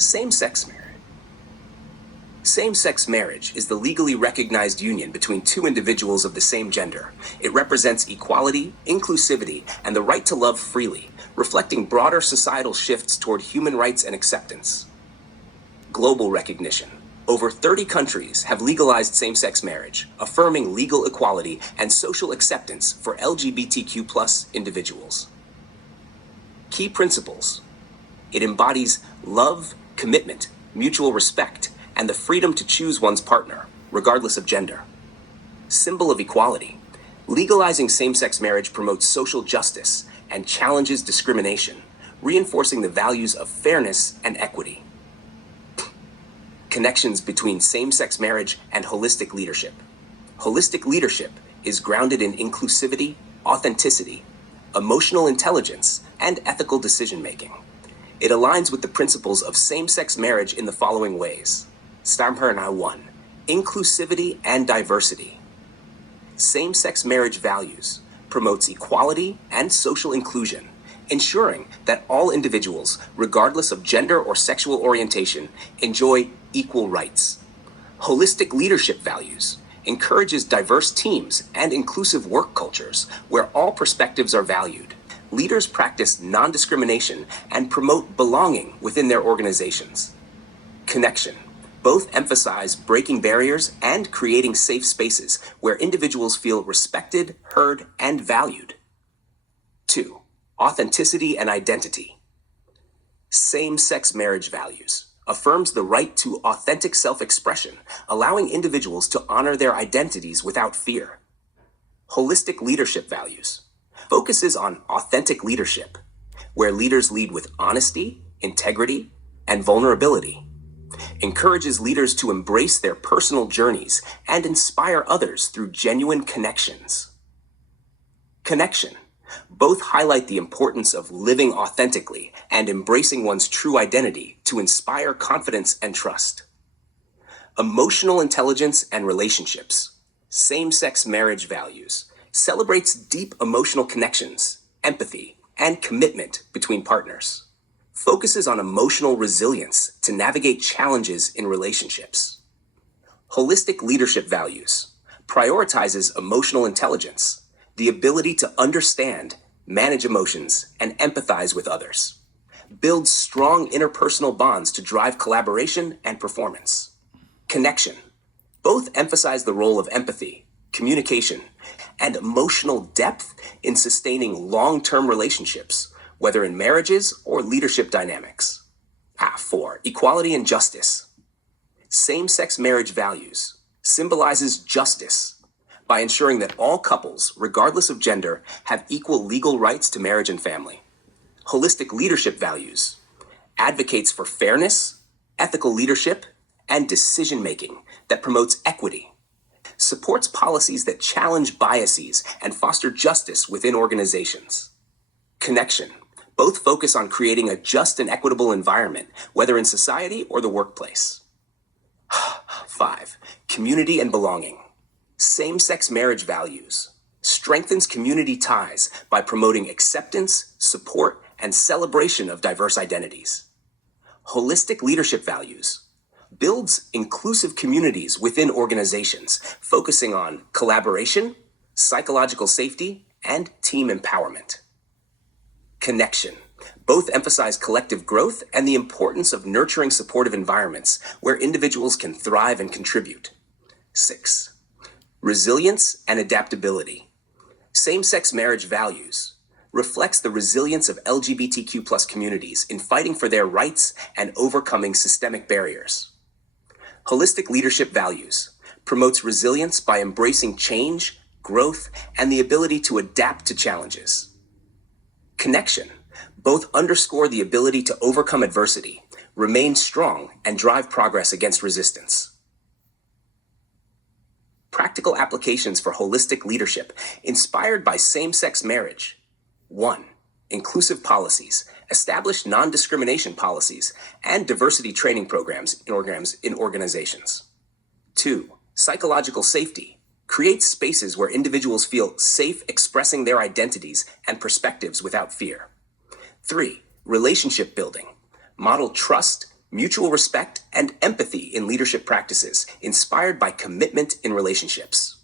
Same-sex marriage. Same-sex marriage is the legally recognized union between two individuals of the same gender. It represents equality, inclusivity, and the right to love freely, reflecting broader societal shifts toward human rights and acceptance. Global recognition. Over 30 countries have legalized same-sex marriage, affirming legal equality and social acceptance for LGBTQ+ individuals. Key principles. It embodies love, commitment, mutual respect, and the freedom to choose one's partner, regardless of gender. Symbol of equality. Legalizing same-sex marriage promotes social justice and challenges discrimination, reinforcing the values of fairness and equity. Connections between same-sex marriage and holistic leadership. Holistic leadership is grounded in inclusivity, authenticity, emotional intelligence, and ethical decision-making. It aligns with the principles of same-sex marriage in the following ways. Stamhernai 1. Inclusivity and diversity. Same-sex marriage values promotes equality and social inclusion, ensuring that all individuals, regardless of gender or sexual orientation, enjoy equal rights. Holistic leadership values encourages diverse teams and inclusive work cultures where all perspectives are valued. Leaders practice non-discrimination and promote belonging within their organizations. Connection. Both emphasize breaking barriers and creating safe spaces where individuals feel respected, heard, and valued. 2. Authenticity and identity. Same-sex marriage values affirms the right to authentic self-expression, allowing individuals to honor their identities without fear. Holistic leadership values focuses on authentic leadership, where leaders lead with honesty, integrity, and vulnerability. Encourages leaders to embrace their personal journeys and inspire others through genuine connections. Connection. Both highlight the importance of living authentically and embracing one's true identity to inspire confidence and trust. Emotional intelligence and relationships. Same-sex marriage values celebrates deep emotional connections, empathy, and commitment between partners. Focuses on emotional resilience to navigate challenges in relationships. Holistic leadership values prioritizes emotional intelligence, the ability to understand, manage emotions, and empathize with others. Builds strong interpersonal bonds to drive collaboration and performance. Connection. Both emphasize the role of empathy, communication, and emotional depth in sustaining long-term relationships, whether in marriages or leadership dynamics. 4. Equality and justice. Same-sex marriage values symbolizes justice by ensuring that all couples, regardless of gender, have equal legal rights to marriage and family. Holistic leadership values advocates for fairness, ethical leadership, and decision-making that promotes equity. Supports policies that challenge biases and foster justice within organizations. Connection. Both focus on creating a just and equitable environment, whether in society or the workplace. 5. Community and belonging. Same-sex marriage values strengthens community ties by promoting acceptance, support, and celebration of diverse identities. Holistic leadership values builds inclusive communities within organizations, focusing on collaboration, psychological safety, and team empowerment. Connection. Both emphasize collective growth and the importance of nurturing supportive environments where individuals can thrive and contribute. 6. Resilience and adaptability. Same-sex marriage values reflects the resilience of LGBTQ+ communities in fighting for their rights and overcoming systemic barriers. Holistic leadership values promotes resilience by embracing change, growth, and the ability to adapt to challenges. Connection. Both underscore the ability to overcome adversity, remain strong, and drive progress against resistance. Practical applications for holistic leadership inspired by same-sex marriage. 1. Inclusive policies. Establish non-discrimination policies and diversity training programs in organizations. 2. Psychological safety. Create spaces where individuals feel safe expressing their identities and perspectives without fear. 3. Relationship building. Model trust, mutual respect, and empathy in leadership practices, inspired by commitment in relationships.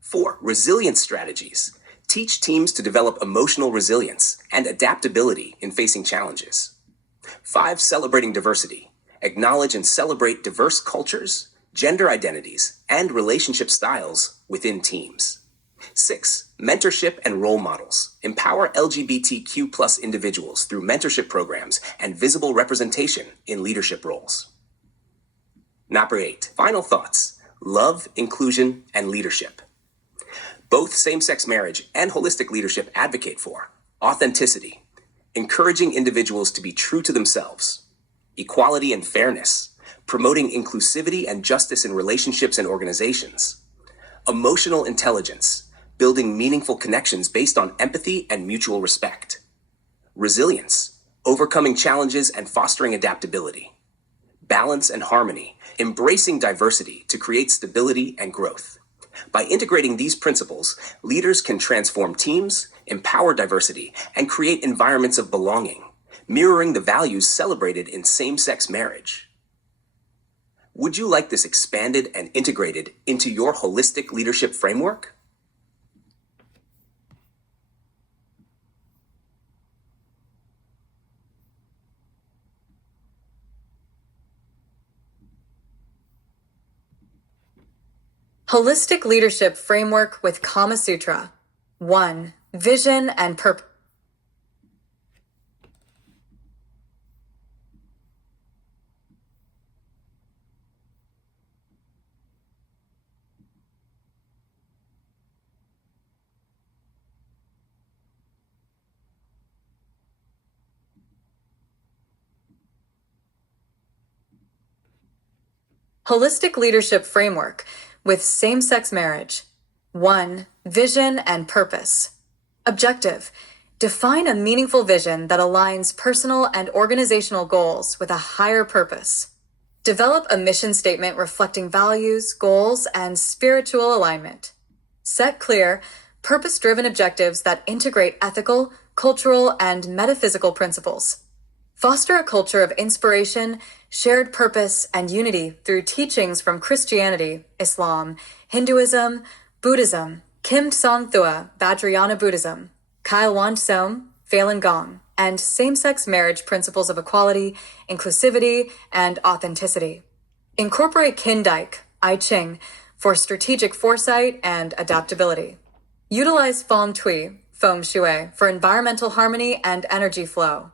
4. Resilience strategies. Teach teams to develop emotional resilience and adaptability in facing challenges. 5. Celebrating diversity. Acknowledge and celebrate diverse cultures, gender identities, and relationship styles within teams. 6. Mentorship and role models. Empower LGBTQ+ individuals through mentorship programs and visible representation in leadership roles. Number 8. Final thoughts. Love, inclusion, and leadership. Both same-sex marriage and holistic leadership advocate for authenticity, encouraging individuals to be true to themselves, equality and fairness, promoting inclusivity and justice in relationships and organizations, emotional intelligence, building meaningful connections based on empathy and mutual respect, resilience, overcoming challenges and fostering adaptability, balance and harmony, embracing diversity to create stability and growth. By integrating these principles, leaders can transform teams, empower diversity, and create environments of belonging, mirroring the values celebrated in same-sex marriage. Would you like this expanded and integrated into your holistic leadership framework? Holistic Leadership Framework with Kama Sutra. 1. Vision and Purpose. Holistic Leadership Framework with same-sex marriage. 1. Vision and purpose. Objective. Define a meaningful vision that aligns personal and organizational goals with a higher purpose. Develop a mission statement reflecting values, goals, and spiritual alignment. Set clear, purpose-driven objectives that integrate ethical, cultural, and metaphysical principles. Foster a culture of inspiration, shared purpose, and unity through teachings from Christianity, Islam, Hinduism, Buddhism, Kim Tsang Thua, Vajrayana Buddhism, Kyle Wan Som, Falun Gong, and same-sex marriage principles of equality, inclusivity, and authenticity. Incorporate Kindaik, I Ching, for strategic foresight and adaptability. Utilize Feng Tui, Feng Shui, for environmental harmony and energy flow.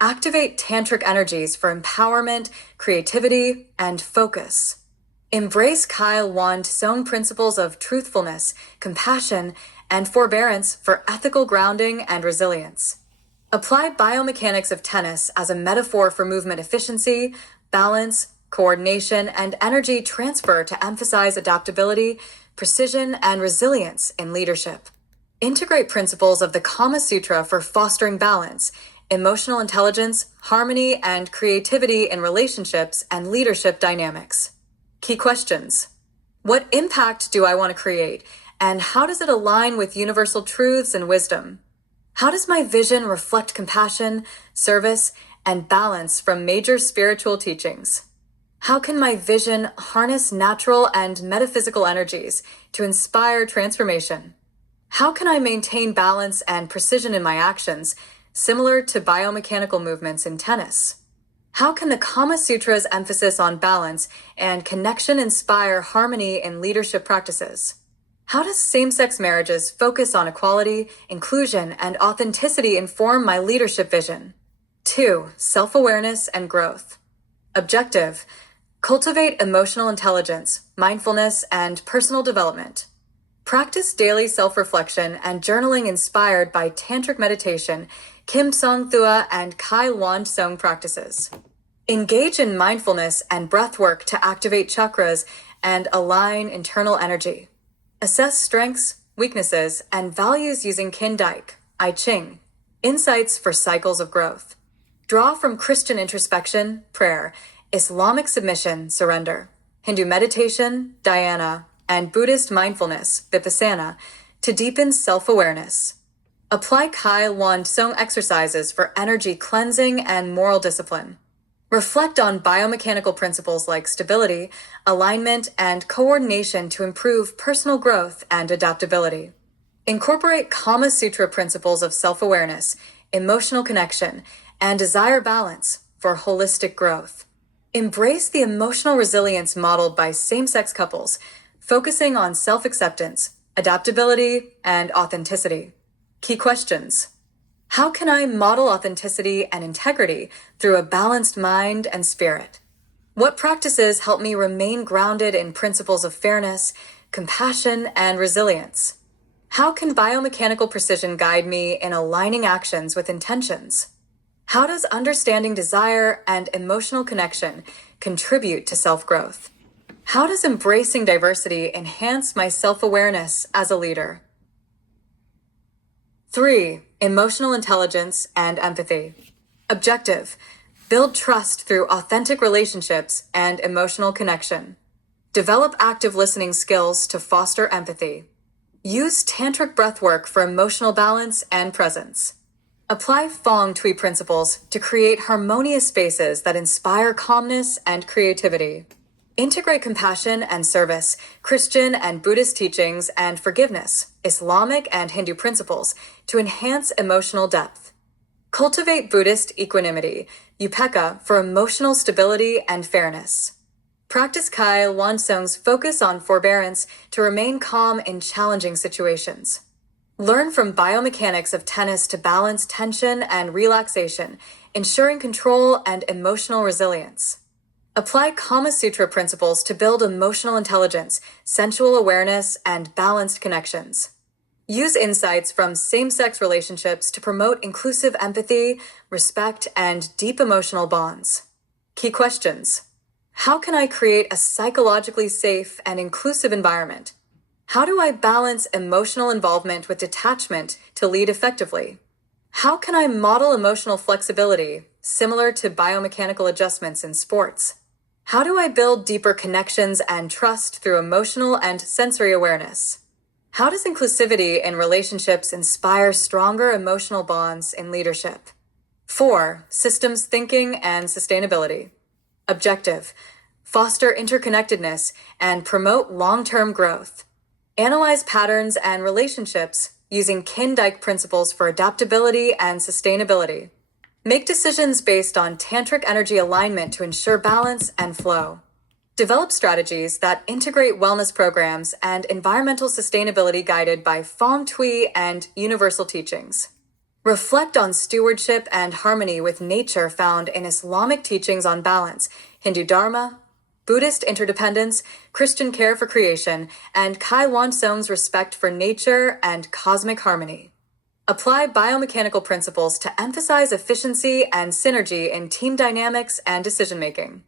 Activate tantric energies for empowerment, creativity, and focus. Embrace Kyle Wan Song principles of truthfulness, compassion, and forbearance for ethical grounding and resilience. Apply biomechanics of tennis as a metaphor for movement efficiency, balance, coordination, and energy transfer to emphasize adaptability, precision, and resilience in leadership. Integrate principles of the Kama Sutra for fostering balance, emotional intelligence, harmony, and creativity in relationships and leadership dynamics. Key questions. What impact do I want to create, and how does it align with universal truths and wisdom? How does my vision reflect compassion, service, and balance from major spiritual teachings? How can my vision harness natural and metaphysical energies to inspire transformation? How can I maintain balance and precision in my actions, similar to biomechanical movements in tennis? How can the Kama Sutra's emphasis on balance and connection inspire harmony in leadership practices? How does same-sex marriages focus on equality, inclusion, and authenticity inform my leadership vision? 2. Self-awareness and growth. Objective. Cultivate emotional intelligence, mindfulness, and personal development. Practice daily self-reflection and journaling inspired by tantric meditation, Kim Tsang Thua, and Kyle Wan Song practices. Engage in mindfulness and breath work to activate chakras and align internal energy. Assess strengths, weaknesses, and values using Kindaik, I Ching, insights for cycles of growth. Draw from Christian introspection, prayer, Islamic submission, surrender, Hindu meditation, dhyana, and Buddhist mindfulness, vipassana, to deepen self-awareness. Apply Kyle Wan Song exercises for energy cleansing and moral discipline. Reflect on biomechanical principles like stability, alignment, and coordination to improve personal growth and adaptability. Incorporate Kama Sutra principles of self-awareness, emotional connection, and desire balance for holistic growth. Embrace the emotional resilience modeled by same-sex couples, focusing on self-acceptance, adaptability, and authenticity. Key questions. How can I model authenticity and integrity through a balanced mind and spirit? What practices help me remain grounded in principles of fairness, compassion, and resilience? How can biomechanical precision guide me in aligning actions with intentions? How does understanding desire and emotional connection contribute to self-growth? How does embracing diversity enhance my self-awareness as a leader? 3. Emotional intelligence and empathy. Objective. Build trust through authentic relationships and emotional connection. Develop active listening skills to foster empathy. Use tantric breathwork for emotional balance and presence. Apply Feng Shui principles to create harmonious spaces that inspire calmness and creativity. Integrate compassion and service, Christian and Buddhist teachings and forgiveness, Islamic and Hindu principles to enhance emotional depth. Cultivate Buddhist equanimity, Upekkha for emotional stability and fairness. Practice Kai Wansong's focus on forbearance to remain calm in challenging situations. Learn from biomechanics of tennis to balance tension and relaxation, ensuring control and emotional resilience. Apply Kama Sutra principles to build emotional intelligence, sensual awareness, and balanced connections. Use insights from same-sex relationships to promote inclusive empathy, respect, and deep emotional bonds. Key questions. How can I create a psychologically safe and inclusive environment? How do I balance emotional involvement with detachment to lead effectively? How can I model emotional flexibility, similar to biomechanical adjustments in sports? How do I build deeper connections and trust through emotional and sensory awareness? How does inclusivity in relationships inspire stronger emotional bonds in leadership? 4. Systems thinking and sustainability. Objective. Foster interconnectedness and promote long-term growth. Analyze patterns and relationships using Kindike principles for adaptability and sustainability. Make decisions based on tantric energy alignment to ensure balance and flow. Develop strategies that integrate wellness programs and environmental sustainability guided by Feng Shui and universal teachings. Reflect on stewardship and harmony with nature found in Islamic teachings on balance, Hindu Dharma, Buddhist interdependence, Christian care for creation, and Kai Wansong's respect for nature and cosmic harmony. Apply biomechanical principles to emphasize efficiency and synergy in team dynamics and decision-making.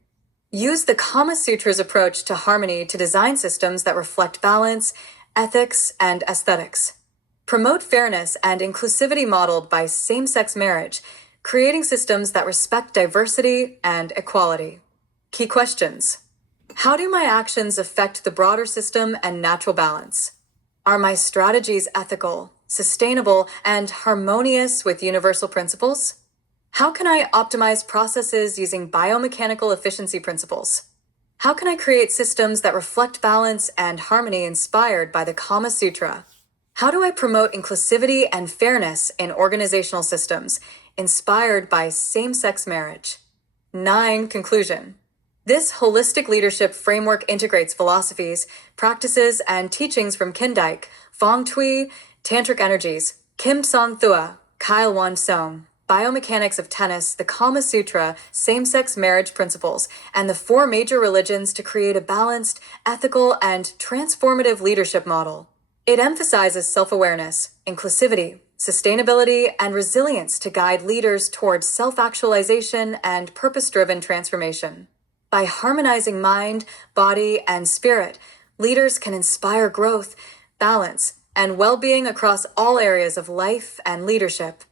Use the Kama Sutra's approach to harmony to design systems that reflect balance, ethics, and aesthetics. Promote fairness and inclusivity modeled by same-sex marriage, creating systems that respect diversity and equality. Key questions. How do my actions affect the broader system and natural balance? Are my strategies ethical, sustainable, and harmonious with universal principles? How can I optimize processes using biomechanical efficiency principles? How can I create systems that reflect balance and harmony inspired by the Kama Sutra? How do I promote inclusivity and fairness in organizational systems inspired by same-sex marriage? 9. Conclusion. This holistic leadership framework integrates philosophies, practices, and teachings from Kindike, Feng Shui, Tantric energies, Kim Song Thua, Kyle Wan Song, biomechanics of tennis, the Kama Sutra, same-sex marriage principles, and the 4 major religions to create a balanced, ethical, and transformative leadership model. It emphasizes self-awareness, inclusivity, sustainability, and resilience to guide leaders towards self-actualization and purpose-driven transformation. By harmonizing mind, body, and spirit, leaders can inspire growth, balance, and well-being across all areas of life and leadership.